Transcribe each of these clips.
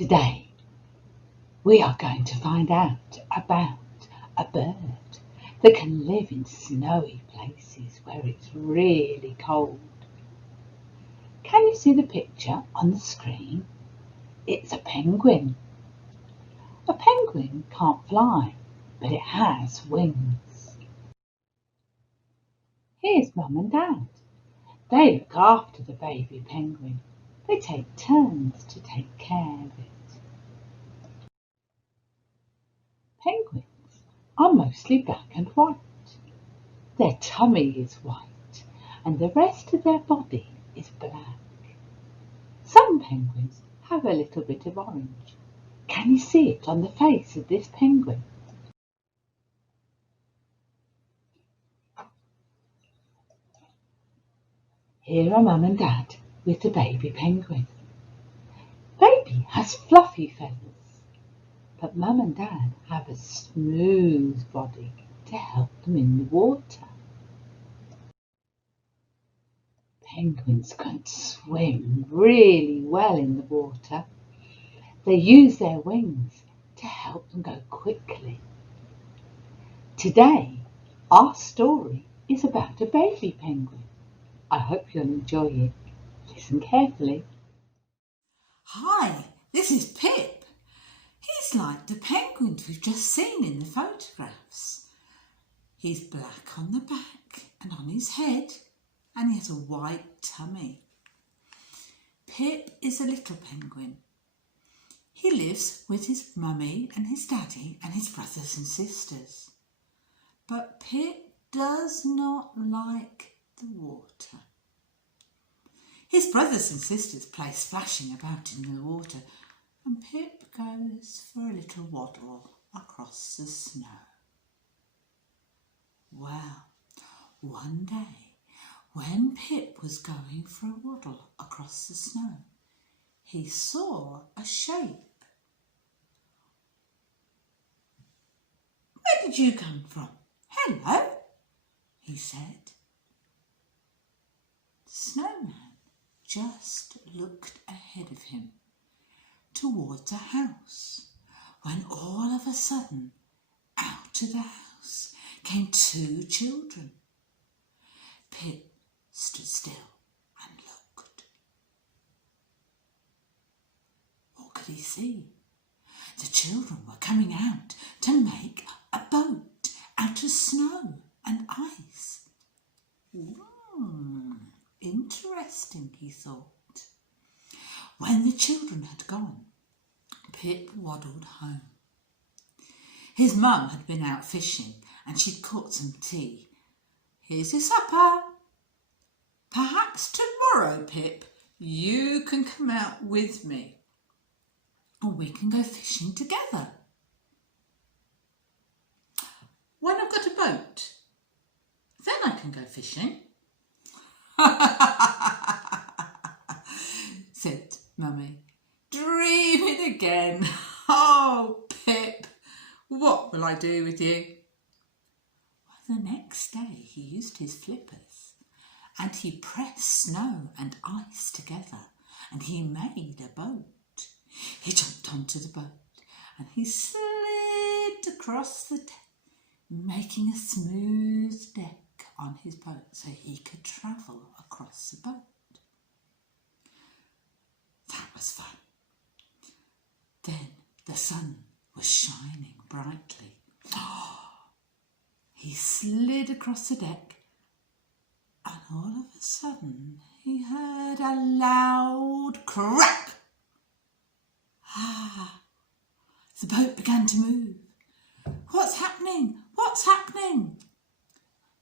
Today we are going to find out about a bird that can live in snowy places where it's really cold. Can you see the picture on the screen? It's a penguin. A penguin can't fly, but it has wings. Here's Mum and Dad. They look after the baby penguin. They take turns to take care of it. Penguins are mostly black and white. Their tummy is white and the rest of their body is black. Some penguins have a little bit of orange. Can you see it on the face of this penguin? Here are Mum and Dad with the baby penguin. Baby has fluffy feathers, but Mum and Dad have a smooth body to help them in the water. Penguins can swim really well in the water. They use their wings to help them go quickly. Today, our story is about a baby penguin. I hope you'll enjoy it. Listen carefully. Hi, this is Pip. He's like the penguins we've just seen in the photographs. He's black on the back and on his head, and he has a white tummy. Pip is a little penguin. He lives with his mummy and his daddy and his brothers and sisters. But Pip does not like the water. His brothers and sisters play splashing about in the water, and Pip goes for a little waddle across the snow. Well, one day, when Pip was going for a waddle across the snow, he saw a shape. "Where did you come from? Hello," he said. The snowman just looked ahead of him towards a house when all of a sudden out of the house came two children. Pip stood still and looked. What could he see? The children were coming out to make a boat out of snow and ice. Interesting, he thought. When the children had gone, Pip waddled home. His mum had been out fishing and she'd cooked some tea. "Here's your supper. Perhaps tomorrow, Pip, you can come out with me, or we can go fishing together. When I've got a boat, then I can go fishing," said Mummy. "Dreaming again. Oh, Pip, what will I do with you?" Well, the next day he used his flippers and he pressed snow and ice together and he made a boat. He jumped onto the boat and he slid across the deck, making a smooth deck on his boat so he could travel across the boat. That was fun. Then the sun was shining brightly. He slid across the deck and all of a sudden he heard a loud crack. The boat began to move. "What's happening? What's happening?"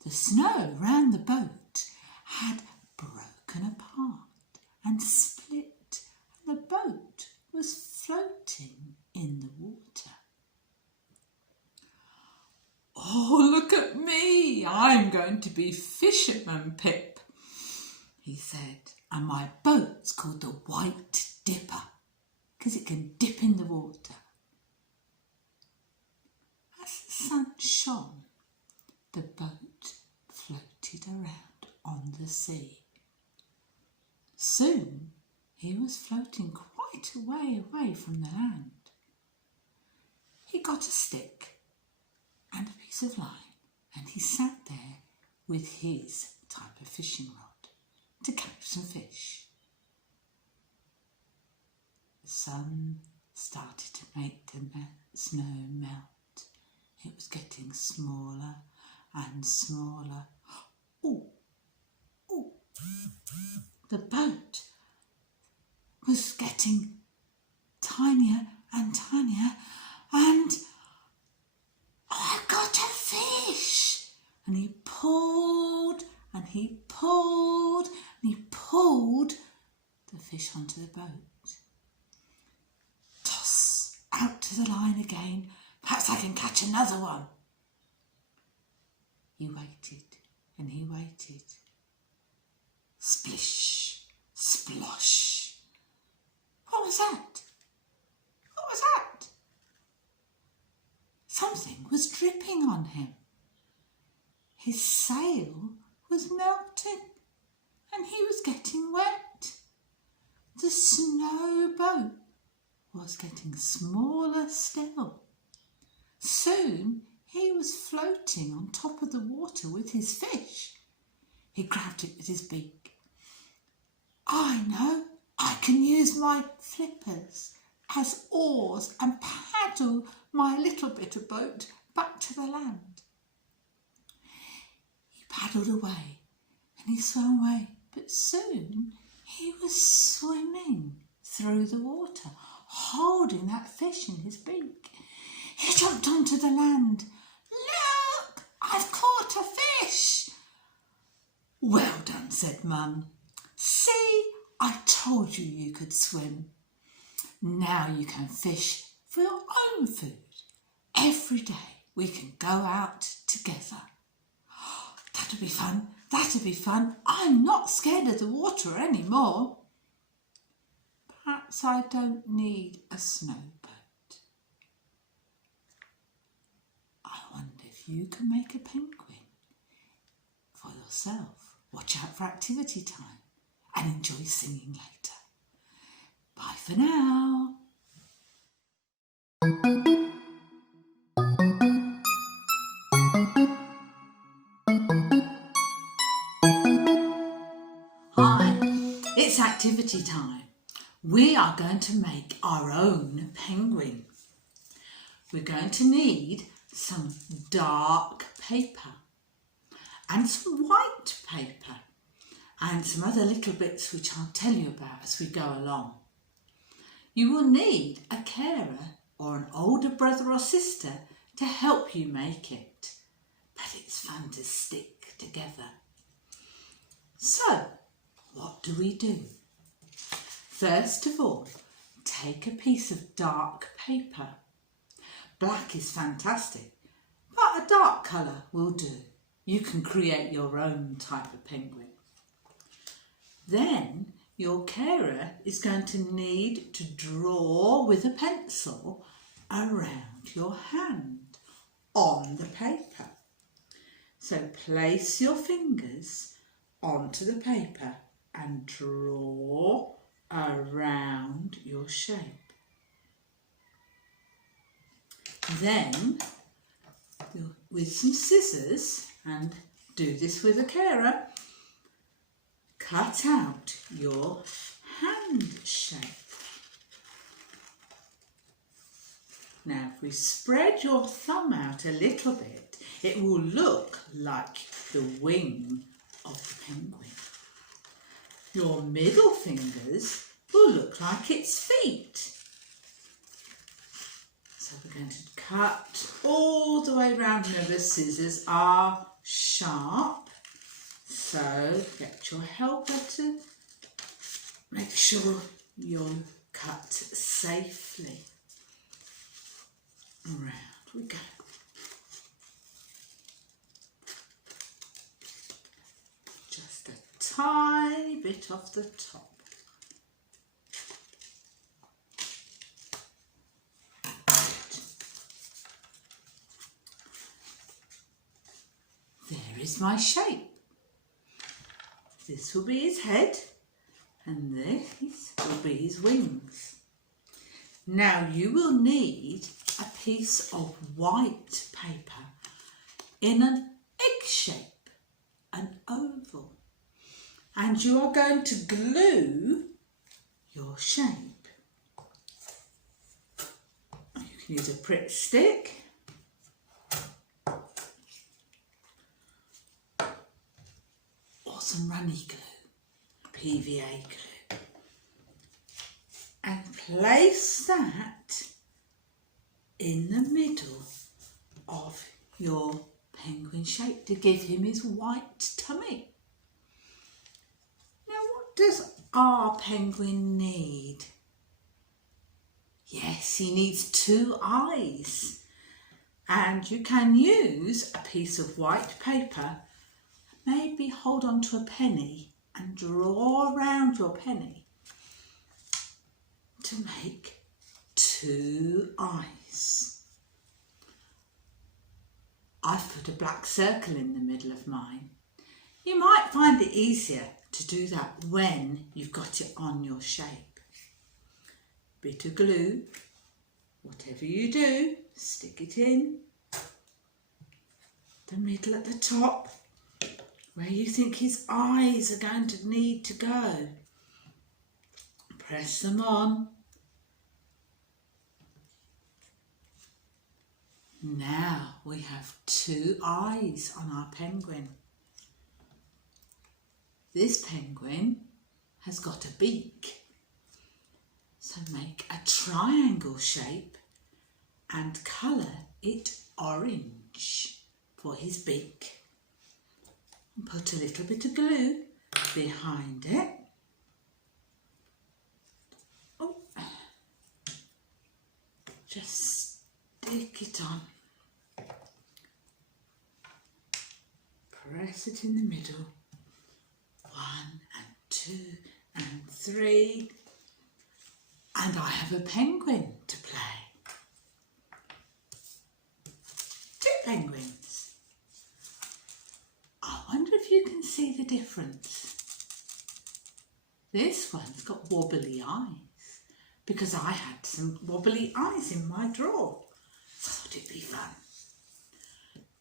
The snow round the boat had broken apart and split, and the boat was floating in the water. "Oh, look at me! I'm going to be Fisherman Pip," he said, "and my boat's called the White Dipper because it can dip in the water." As the sun shone, the boat floated around on the sea. Soon he was floating quite quite a way away from the land. He got a stick and a piece of line, and he sat there with his type of fishing rod to catch some fish. The sun started to make the snow melt. It was getting smaller and smaller. Oh, oh, the boat was getting tinier and tinier, and I got a fish. And he pulled and he pulled and he pulled the fish onto the boat. Toss out to the line again. Perhaps I can catch another one. He waited and he waited. Splish, splosh. What was that? What was that? Something was dripping on him. His sail was melting and he was getting wet. The snow boat was getting smaller still. Soon he was floating on top of the water with his fish. He grabbed it with his beak. I know, I can use my flippers as oars and paddle my little bit of boat back to the land. He paddled away and he swam away, but soon he was swimming through the water, holding that fish in his beak. He jumped onto the land. Look, I've caught a fish. Well done, said Mum. See, I told you you could swim. Now you can fish for your own food. Every day we can go out together. That'll be fun, that'll be fun. I'm not scared of the water anymore. Perhaps I don't need a snowboat. I wonder if you can make a penguin for yourself. Watch out for activity time and enjoy singing later. Bye for now. Hi, it's activity time. We are going to make our own penguin. We're going to need some dark paper and some white paper and some other little bits which I'll tell you about as we go along. You will need a carer or an older brother or sister to help you make it, but it's fun to stick together. So, what do we do? First of all, take a piece of dark paper. Black is fantastic, but a dark colour will do. You can create your own type of penguin. Then your carer is going to need to draw with a pencil around your hand on the paper. So place your fingers onto the paper and draw around your shape. Then, with some scissors, and do this with a carer, cut out your hand shape. Now, if we spread your thumb out a little bit, it will look like the wing of the penguin. Your middle fingers will look like its feet. So we're going to cut all the way around. Remember, scissors are sharp. So get your helper to make sure you're cut safely. Around we go. Just a tiny bit off the top. There is my shape. This will be his head and this will be his wings. Now you will need a piece of white paper in an egg shape, an oval, and you are going to glue your shape. You can use a Pritt stick or some runny glue, PVA glue, and place that in the middle of your penguin shape to give him his white tummy. Now what does our penguin need? Yes, he needs 2 eyes, and you can use a piece of white paper, maybe hold on to a penny and draw around your penny to make 2 eyes. I've put a black circle in the middle of mine. You might find it easier to do that when you've got it on your shape. Bit of glue, whatever you do, stick it in the middle at the top where you think his eyes are going to need to go. Press them on. Now we have 2 eyes on our penguin. This penguin has got a beak, so make a triangle shape and colour it orange for his beak. And put a little bit of glue behind it. Oh, just stick it on. Press it in the middle. 1 and 2 and 3. And I have a penguin to play. 2 penguins. I wonder if you can see the difference. This one's got wobbly eyes because I had some wobbly eyes in my drawer. So I thought it'd be fun.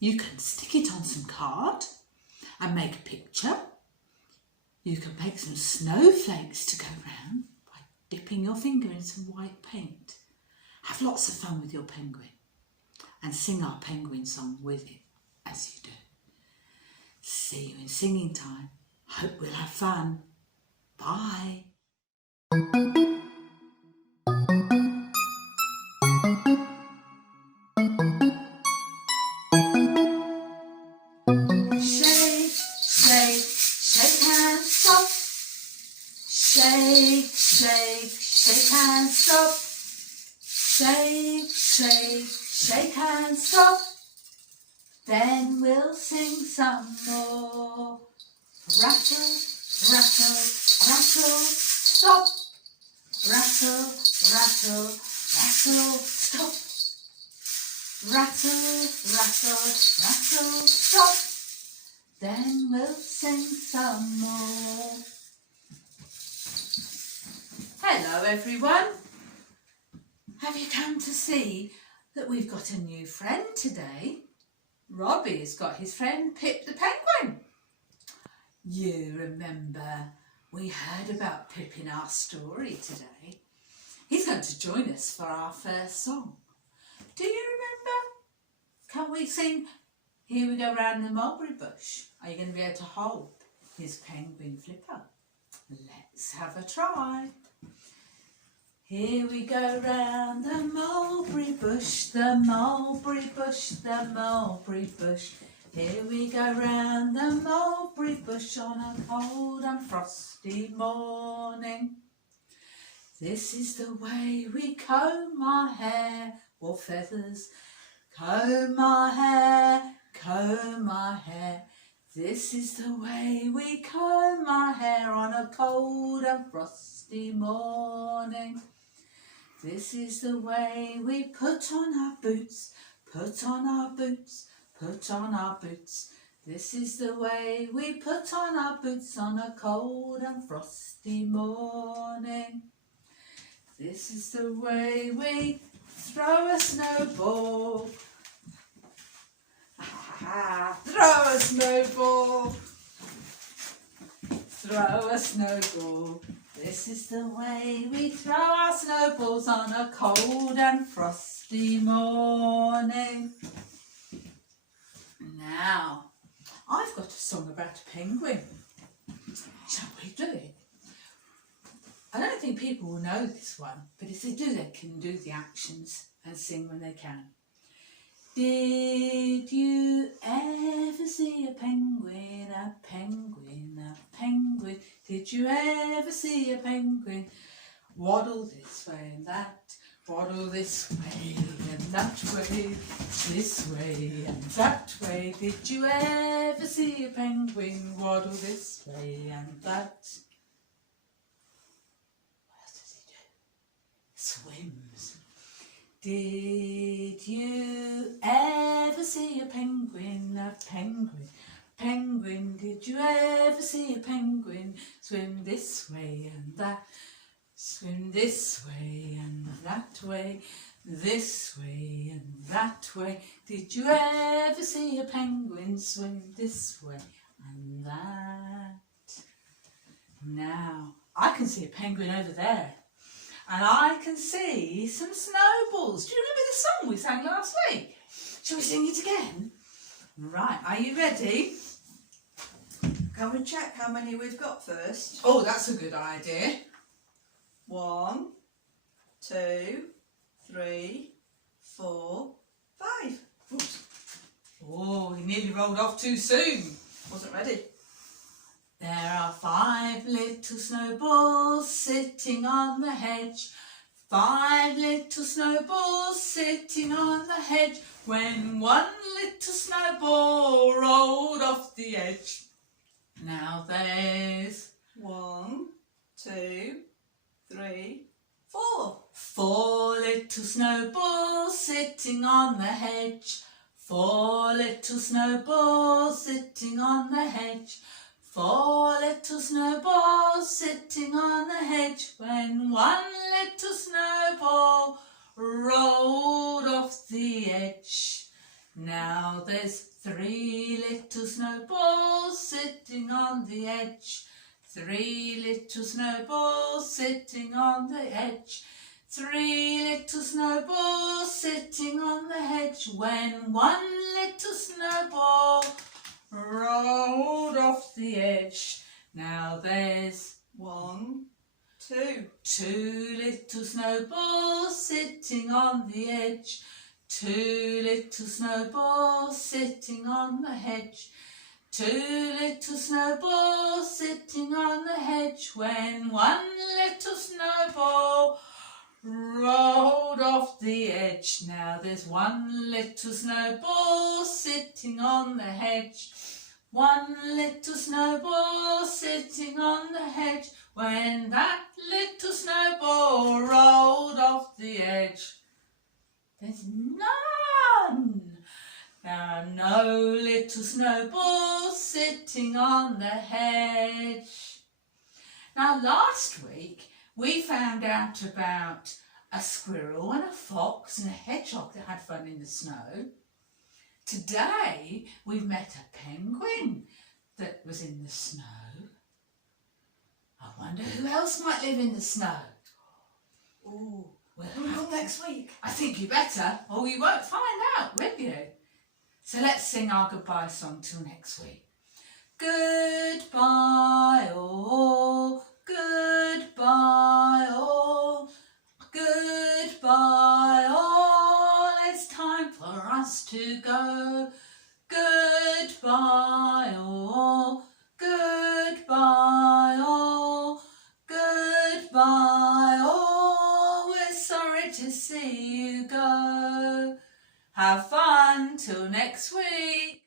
You can stick it on some card and make a picture. You can make some snowflakes to go round by dipping your finger in some white paint. Have lots of fun with your penguin and sing our penguin song with it as you do. See you in singing time. Hope we'll have fun. Bye. Shake, shake, shake and stop. Shake, shake, shake and stop. Shake, shake, shake and stop. Then we'll sing some more. Rattle, rattle, rattle, stop. Rattle, rattle, rattle, stop. Rattle, rattle, rattle, stop. Then we'll sing some more. Hello everyone. Have you come to see that we've got a new friend today? Robbie's got his friend Pip the penguin. You remember we heard about Pip in our story today. He's going to join us for our first song. Do you remember? Can we sing Here We Go Round the Mulberry Bush? Are you going to be able to hold his penguin flipper? Let's have a try. Here we go round the mulberry bush, the mulberry bush, the mulberry bush. Here we go round the mulberry bush on a cold and frosty morning. This is the way we comb our hair, or feathers. Comb our hair, comb our hair. This is the way we comb our hair on a cold and frosty morning. This is the way we put on our boots, put on our boots, put on our boots. This is the way we put on our boots on a cold and frosty morning. This is the way we throw a snowball. Throw a snowball. Throw a snowball. This is the way we throw our snowballs on a cold and frosty morning. Now, I've got a song about a penguin. Shall we do it? I don't think people will know this one, but if they do, they can do the actions and sing when they can. Did you ever see a penguin, a penguin, a penguin? Did you ever see a penguin? Waddle this way and that, waddle this way and that way, this way and that way. Did you ever see a penguin? Waddle this way and that. What else does he do? Swims. Did you ever see a penguin, a penguin, penguin? Did you ever see a penguin? Swim this way and that, swim this way and that way, this way and that way. Did you ever see a penguin? Swim this way and that. Now, I can see a penguin over there. And I can see some snowballs. Do you remember the song we sang last week? Shall we sing it again? Right, are you ready? Can we check how many we've got first? Oh, that's a good idea. 1, 2, 3, 4, 5. Oops. Oh, he nearly rolled off too soon. Wasn't ready. There are 5 little snowballs sitting on the hedge. 5 little snowballs sitting on the hedge. When one little snowball rolled off the edge. Now there's 1, 2, 3, 4. 4 little snowballs sitting on the hedge. 4 little snowballs sitting on the hedge. 4 little snowballs sitting on the hedge. When one little snowball rolled off the edge. Now there's 3 little snowballs sitting on the edge. 3 little snowballs sitting on the edge. 3 little snowballs sitting on the hedge. When one little snowball rolled off the edge. Now there's 1, 2. 2 little snowballs sitting on the edge. 2 little snowballs sitting on the hedge. 2 little snowballs sitting on the hedge. When one little snowball rolled off the edge. Now there's 1 little snowball sitting on the hedge. 1 little snowball sitting on the hedge. When that little snowball rolled off the edge. There's none. There are no little snowballs sitting on the hedge. Now last week we found out about a squirrel and a fox and a hedgehog that had fun in the snow. Today we've met a penguin that was in the snow. I wonder who else might live in the snow. Ooh. We'll We'll have come next week. I think you better, or you won't find out, will you? So let's sing our goodbye song till next week. Goodbye all, goodbye all, goodbye all. It's time for us to go. Goodbye all, goodbye all, goodbye all. We're sorry to see you go. Have fun till next week.